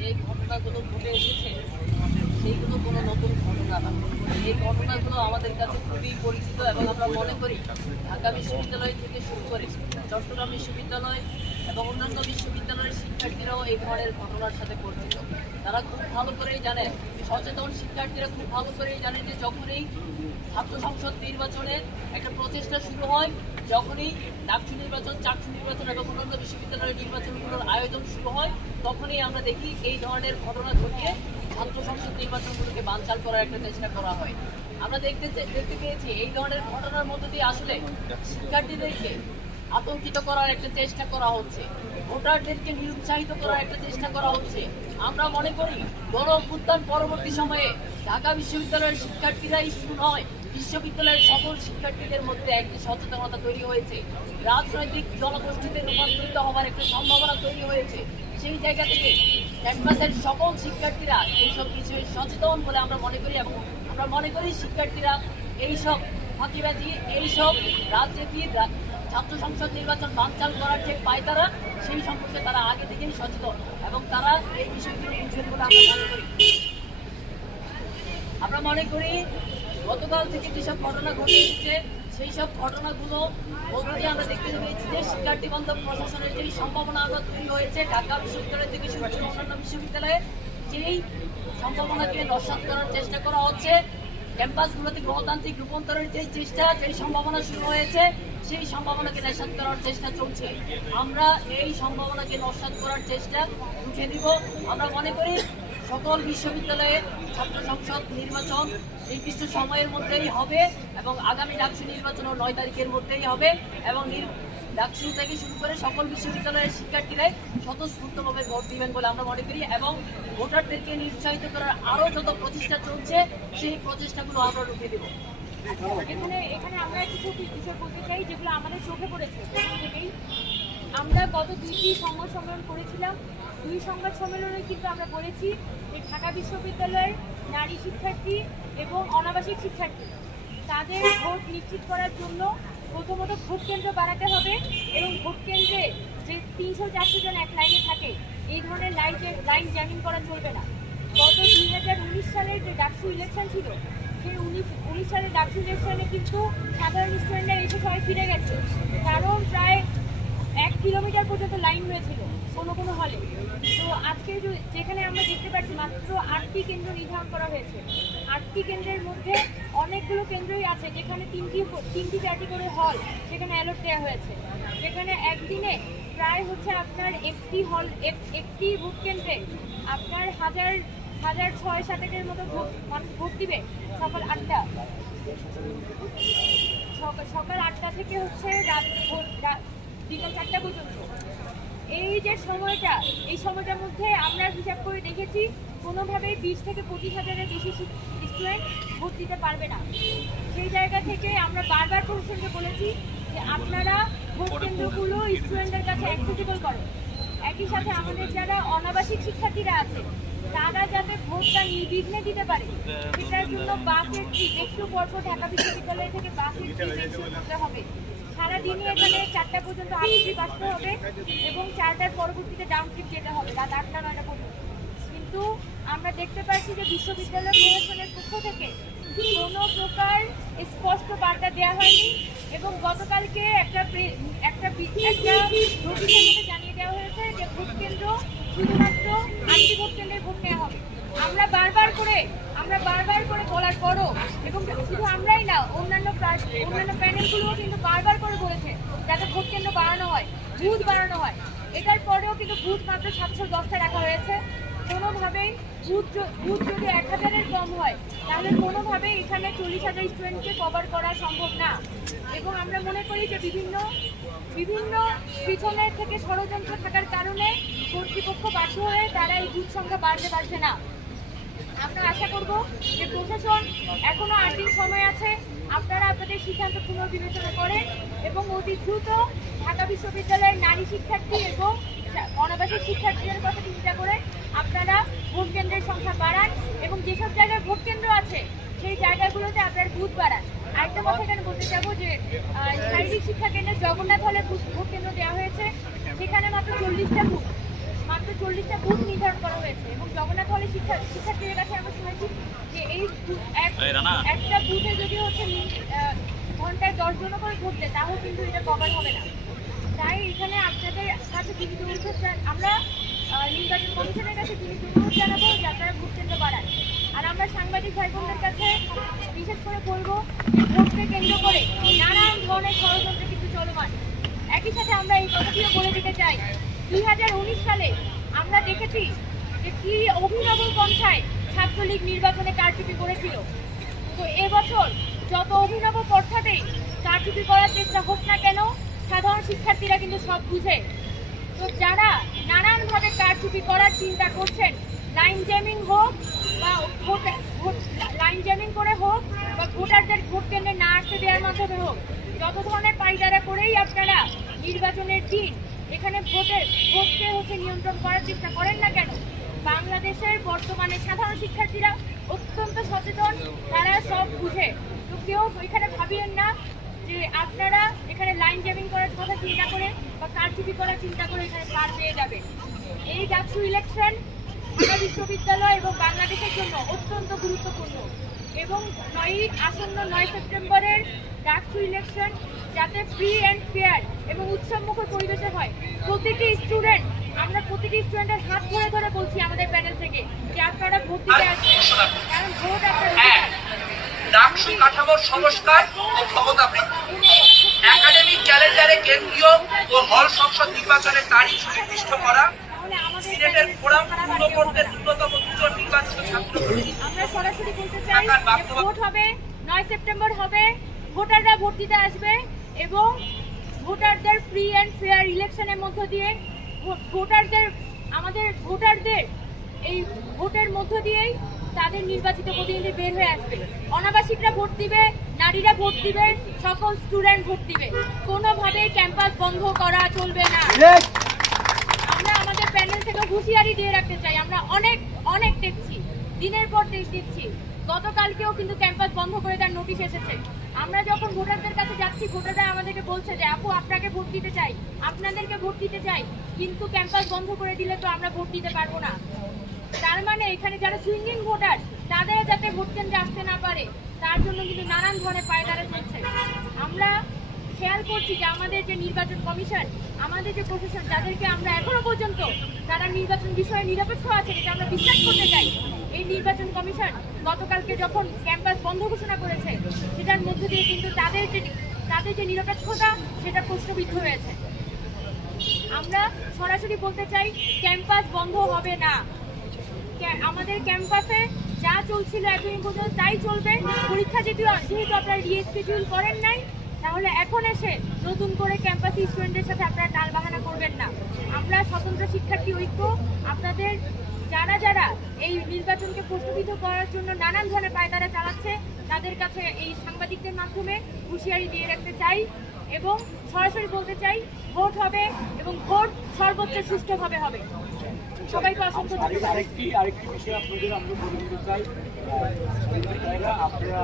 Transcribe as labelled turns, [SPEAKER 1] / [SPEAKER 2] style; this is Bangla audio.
[SPEAKER 1] যে ঘটনাগুলো ঘটে এসেছে, সেইগুলো কোনো নতুন ঘটনা না। এই ঘটনাগুলো আমাদের কাছে খুবই পরিচিত এবং আমরা মনে করি ঢাকা বিশ্ববিদ্যালয় থেকে শুরু করে চট্টগ্রাম বিশ্ববিদ্যালয় এবং অন্যান্য বিশ্ববিদ্যালয়ের শিক্ষার্থীরাও এই ধরনের ঘটনার সাথে পরিচিত। তারা খুব ভালো করেই জানেন সচেতন শিক্ষার্থীরা খুব ভালো করেই জানেন যে যখনই ছাত্র সংসদ নির্বাচনের একটা প্রচেষ্টা শুরু হয়, যখনই ডাকসু নির্বাচন, চাকসু নির্বাচন এবং অন্যান্য বিশ্ববিদ্যালয়ের নির্বাচনগুলোর আয়োজন শুরু হয়, তখনই আমরা দেখি এই ধরনের ঘটনা ঘটিয়ে ছাত্র সংসদ নির্বাচনগুলোকে বানচাল করার একটা চেষ্টা করা হয়। আমরা দেখতে দেখতে পেয়েছি এই ধরনের ঘটনার মধ্য দিয়ে আসলে শিক্ষার্থীদেরকে আতঙ্কিত করার একটা চেষ্টা করা হচ্ছে, ভোটারদেরকে নিরুৎসাহিত করার একটা চেষ্টা করা হচ্ছে। আমরা মনে করি গণ অভ্যুত্থান পরবর্তী সময়ে ঢাকা বিশ্ববিদ্যালয়ের শিক্ষার্থীরাই শুরু নয়, বিশ্ববিদ্যালয়ের সকল শিক্ষার্থীদের মধ্যে একটি সচেতনতা তৈরি হয়েছে। রাজনৈতিক জনগোষ্ঠীতে রূপান্তরিত হওয়ার একটা সম্ভাবনা তৈরি হয়েছে। সেই জায়গা থেকে ক্যাম্পাসের সকল শিক্ষার্থীরা এইসব বিষয়ে সচেতন বলে আমরা মনে করি এবং আমরা মনে করি শিক্ষার্থীরা এইসব ফাঁকিবাজি, এইসব রাজনীতি ছাত্র সংসদ নির্বাচন বানচাল করার যে পায়তারা, সেই সম্পর্কে তারা আগে থেকেই সচেতন এবং তারা এই বিষয়গুলো বুঝবেন বলে আমরা মনে করি। আমরা মনে করি, গতকাল থেকে যেসব ঘটনা ঘটে এসেছে, সেই সব ঘটনাগুলো মধ্যে আমরা দেখতে পেয়েছি যে শিক্ষার্থী বান্ধব প্রশাসনের যেই সম্ভাবনা আমরা তৈরি হয়েছে, ঢাকা বিশ্ববিদ্যালয় থেকে শুরু অন্যান্য বিশ্ববিদ্যালয়ে, যেই সম্ভাবনাকে নস্বাত করার চেষ্টা করা হচ্ছে ক্যাম্পাসগুলোতে গণতান্ত্রিক রূপান্তরের যে চেষ্টা, যেই সম্ভাবনা শুরু হয়েছে, সেই সম্ভাবনাকে নস্বাত করার চেষ্টা চলছে। আমরা এই সম্ভাবনাকে নস্বাত করার চেষ্টা উঠে দিব আমরা মনে করি সকল বিশ্ববিদ্যালয়ে ছাত্র সংসদ, নির্বাচন নির্দিষ্ট সময়ের মধ্যেই হবে এবং আগামী ডাকসু নির্বাচনও নয় তারিখের মধ্যেই হবে এবং ডাকসু থেকে শুরু করে সকল বিশ্ববিদ্যালয়ের শিক্ষার্থীরাই স্বতঃস্ফূর্তভাবে ভোট দিবেন বলে আমরা মনে করি এবং ভোটারদেরকে নিরুৎসাহিত করার আরও যত প্রচেষ্টা চলছে, সেই প্রচেষ্টাগুলো আমরা রুখে দেবো।
[SPEAKER 2] এখানে এখানে আমরা কিছু বিষয় বলতে চাই যেগুলো আমাদের চোখে পড়েছে। আমরা গত দুইটি সংবাদ সম্মেলন করেছিলাম। দুই সংবাদ সম্মেলনে কিন্তু আমরা বলেছি যে ঢাকা বিশ্ববিদ্যালয়ের নারী শিক্ষার্থী এবং অনাবাসিক শিক্ষার্থী, তাদের ভোট নিশ্চিত করার জন্য প্রথমত ভোট কেন্দ্র বাড়াতে হবে এবং ভোট কেন্দ্রে যে তিনশো চারশো জন এক লাইনে থাকে, এই ধরনের লাইন লাইন জ্যামিং করা চলবে না। গত দুই হাজার উনিশ সালের যে ডাকসু ইলেকশন ছিল, সেই উনিশ উনিশ সালের ডাকসু ইলেকশনে কিন্তু সাধারণ স্টুডেন্টরা এসে সবাই ফিরে গেছে। কারণ প্রায় এক কিলোমিটার পর্যন্ত লাইন হয়েছিল, কোনো কোনো হলে। তো আজকে যেখানে আমরা দেখতে পাচ্ছি, মাত্র আটটি কেন্দ্র নির্ধারণ করা হয়েছে। আটটি কেন্দ্রের মধ্যে অনেকগুলো কেন্দ্রই আছে, যেখানে তিনটি তিনটি চারটি করে হল সেখানে অ্যালট দেওয়া হয়েছে। যেখানে একদিনে প্রায় হচ্ছে আপনার একটি হল এক- একটি ভোট কেন্দ্রে আপনার হাজার হাজার ছয় সাতেকের মতো ভোট মানুষ ভোট দিবে সকাল আটটা। সকাল আটটা থেকে হচ্ছে রাত রা- বিকাল চারটা পর্যন্ত। এই যে সময়টা এই সময়টার মধ্যে আমরা হিসাব করে দেখেছি কোনোভাবেই বিশ থেকে পঁচিশ হাজারের বেশি স্টুডেন্ট ভোট দিতে পারবে না। সেই জায়গা থেকে আমরা বারবার প্রশাসনকে বলেছি যে আপনারা ভোট কেন্দ্রগুলো স্টুডেন্টদের কাছে অ্যাক্সেসিবল করেন একই সাথে আমাদের যারা অনাবাসিক শিক্ষার্থীরা আছে তারা যাতে ভোটটা নির্বিঘ্নে দিতে পারে সেটার জন্য বাসের ট্রিপ একটু পরপর ঢাকা বিশ্ববিদ্যালয় থেকে বাসের ট্রিপ করতে হবে। সারাদিনই এখানে চারটা পর্যন্ত আপ ট্রিপ আসতে হবে এবং চারটার পরবর্তীতে ডাউন ট্রিপ যেতে হবে, রাত আটটা, নয়টা পর্যন্ত। কিন্তু আমরা দেখতে পাচ্ছি যে বিশ্ববিদ্যালয় প্রশাসনের পক্ষ থেকে কোনো প্রকার স্পষ্ট বার্তা দেওয়া হয়নি এবং গতকালকে একটা একটা একটা নোটিশের মধ্যে জানিয়ে দেওয়া হয়েছে যে ভোট কেন্দ্র শুধুমাত্র আটটি ভোট কেন্দ্রের ভোট নেওয়া হবে আমরা বারবার করে আমরা বারবার করে বলার পরও এবং শুধু আমরাই না, অন্যান্য অন্যান্য প্যানেলগুলোও কিন্তু বারবার করে বলেছে যাতে ভোট কেন্দ্র বাড়ানো হয়, বুথ বাড়ানো হয়। এটার পরেও কিন্তু বুথ মাত্র সাতশো দশটা রাখা হয়েছে। কোনোভাবেই বুথ বুথ যদি এক হাজারের কম হয়, তাহলে কোনোভাবেই এখানে চল্লিশ হাজার স্টুডেন্টকে কভার করা সম্ভব না। এবং আমরা মনে করি যে বিভিন্ন বিভিন্ন পিছনের থেকে ষড়যন্ত্র থাকার কারণে কর্তৃপক্ষ বাধ্য হয়ে তারা এই বুথ সংখ্যা বাড়তে পারছে না। আমরা আশা করব যে প্রশাসন এখনও আট দিন সময় আছে। আপনারা আপনাদের সিদ্ধান্ত পুনর্বিবেচনা করেন এবং অতি দ্রুত ঢাকা বিশ্ববিদ্যালয়ের নারী শিক্ষার্থী এবং অনাবাসিক শিক্ষার্থীদের কথা চিন্তা করে আপনারা ভোট কেন্দ্রের সংখ্যা বাড়ান এবং যেসব জায়গায় ভোট কেন্দ্র আছে, সেই জায়গাগুলোতে আপনার বুথ বাড়ান। আরেকটা কথা এখানে বলতে চাবো যে শারীরিক শিক্ষা কেন্দ্রের জগন্নাথ হলে ভোট কেন্দ্র দেওয়া হয়েছে। সেখানে মাত্র চল্লিশটা বুথ। মাত্র চল্লিশটা বুথ নির্ধারণ করা হয়েছে এবং জগন্নাথ হলে শিক্ষা শিক্ষার্থীদের কাছে আমরা শুনেছি যে এই একটা বুথে যদি হচ্ছে ঘন্টায় দশ জন করে ভোট দেয় তাও কিন্তু এটা কভার হবে না। তাই এখানে আপনাদের কাছে বিনীত অনুরোধ আমরা নির্বাচন কমিশনের কাছে বিনীত অনুরোধ জানাব যে আপনারা ভোট কেন্দ্র বাড়ান আর আমরা সাংবাদিক ভাই বোনদের কাছে বিশেষ করে বলব যে ভোটকে কেন্দ্র করে নানান ধরনের ষড়যন্ত্র কিন্তু চলমান। একই সাথে আমরা এই কথাটিও বলে দিতে চাই দুই হাজার উনিশ সালে আমরা দেখেছি যে কি অভিনব পন্থায় ছাত্রলীগ নির্বাচনে কারচুপি করেছিল। তো এবছর যত অভিনব পন্থাতেই কারচুপি করার চেষ্টা হোক না কেন, সাধারণ শিক্ষার্থীরা কিন্তু সব বুঝে। তো যারা নানানভাবে কারচুপি করার চিন্তা করছেন, লাইন জ্যামিং হোক বা লাইন জ্যামিং করে হোক বা ভোটারদের ভোট কেন্দ্রে না আসতে দেওয়ার মাধ্যমে হোক, যত ধরনের পাইদারা করেই আপনারা নির্বাচনের দিন এখানে ভোটের ভোটকে হচ্ছে নিয়ন্ত্রণ করার চেষ্টা করেন না কেন? বাংলাদেশের বর্তমানে সাধারণ শিক্ষার্থীরা অত্যন্ত সচেতন, তারা সব বুঝে। তো কেউ এখানে ভাবিয়েন না যে আপনারা এখানে লাইন জ্যামিং করার কথা চিন্তা করে বা কারচুপি করার চিন্তা করে এখানে পার পেয়ে যাবে এই ডাকসু ইলেকশন ঢাকা বিশ্ববিদ্যালয় এবং বাংলাদেশের জন্য অত্যন্ত গুরুত্বপূর্ণ। এবং নয় আসন্ন নয় সেপ্টেম্বরের ডাকসু ইলেকশন যাতে ফ্রি অ্যান্ড ফেয়ার এবং উৎসবমুখর পরিবেশে হয়। প্রতিটি স্টুডেন্ট আমরা প্রতিটি স্টুডেন্টের হাত ধরে ধরে বলছি আমাদের প্যানেল থেকে যে আপনারা ভোট দিতে আসবেন। কারণ ভোট আপনার
[SPEAKER 3] ডাকসু কাঠামোর সংস্কার ও ক্ষমতা বৃদ্ধি। একাডেমিক ক্যালেন্ডারে কেন্দ্রীয় ও হল সংসদ নির্বাচনের তারিখ সুনির্দিষ্ট করা। সিনেটের ফোরাম পূর্ণ করতে ন্যূনতম দুজন নির্বাচিত ছাত্র
[SPEAKER 2] আমরা সরাসরি বলতে চাই ভোট হবে নয় সেপ্টেম্বর হবে। ভোটাররা ভোট দিতে আসবে। এবং ভোটারদের ফ্রি অ্যান্ড ফেয়ার ইলেকশনের মধ্য দিয়ে ভোটারদের আমাদের ভোটারদের এই ভোটের মধ্য দিয়েই তাদের নির্বাচিত প্রতিনিধি বের হয়ে আসবে। অনাবাসিকরা ভোট দিবে নারীরা ভোট দিবে সকল স্টুডেন্ট ভোট দিবে। কোনোভাবেই ক্যাম্পাস বন্ধ করা চলবে না। আমরা আমাদের প্যানেল থেকে হুঁশিয়ারি দিয়ে রাখতে চাই। আমরা অনেক অনেক দেখছি দিনের পর দিন দেখছি। গতকালকেও কিন্তু ক্যাম্পাস বন্ধ করে তার নোটিশ এসেছে। আমরা যখন ভোটারদের কাছে যাচ্ছি, ভোটাররা আমাদেরকে বলছে যে, আপু, আপনাকে ভোট দিতে চাই, আপনাদেরকে ভোট দিতে চাই, কিন্তু ক্যাম্পাস বন্ধ করে দিলে তো আমরা ভোট দিতে পারব না। তার মানে এখানে যারা সুইঙ্গিং ভোটার তাদের যাতে ভোট কেন্দ্রে আসতে না পারে, তার জন্য কিন্তু নানান ধরনের পায়দারা চলছে। আমরা খেয়াল করছি যে আমাদের যে নির্বাচন কমিশন, আমাদের যে প্রশাসন, যাদেরকে আমরা এখনও পর্যন্ত তারা নির্বাচন বিষয়ে নিরপেক্ষ আছে, এটা আমরা বিশ্বাস করতে চাই। এই নির্বাচন কমিশন গতকালকে যখন ক্যাম্পাস বন্ধ ঘোষণা করেছে, সেটার মধ্যে দিয়ে কিন্তু তাদের যে তাদের যে নিরপেক্ষতা, সেটা প্রশ্নবিদ্ধ হয়েছে। আমরা সরাসরি বলতে চাই, ক্যাম্পাস বন্ধ হবে না। আমাদের ক্যাম্পাসে যা চলছিল এতদিন পর্যন্ত তাই চলবে। পরীক্ষা যেহেতু যেহেতু আপনারা রিস্কেডিউল করেন নাই, তাহলে এখন এসে নতুন করে ক্যাম্পাসে স্টুডেন্টদের সাথে আপনারা টাল বাহানা করবেন না। আমরা স্বতন্ত্র শিক্ষার্থী ঐক্য, আপনাদের যারা যারা এই নির্বাচনকে প্রশ্নবিদ্ধ করার জন্য নানান ধরনের পায়তারা চালাচ্ছে তাদের কাছে এই সাংবাদিকদের মাধ্যমে হুঁশিয়ারি দিয়ে রাখতে চাই এবং সরাসরি বলতে চাই ভোট হবে এবং ভোট সর্বোচ্চ সুষ্ঠুভাবে হবে। সবাইকে অসংখ্য ধন্যবাদ।
[SPEAKER 4] আরেকটি আরেকটি বিষয় আপনাদের আমরা বলে দিতে চাই। আপনারা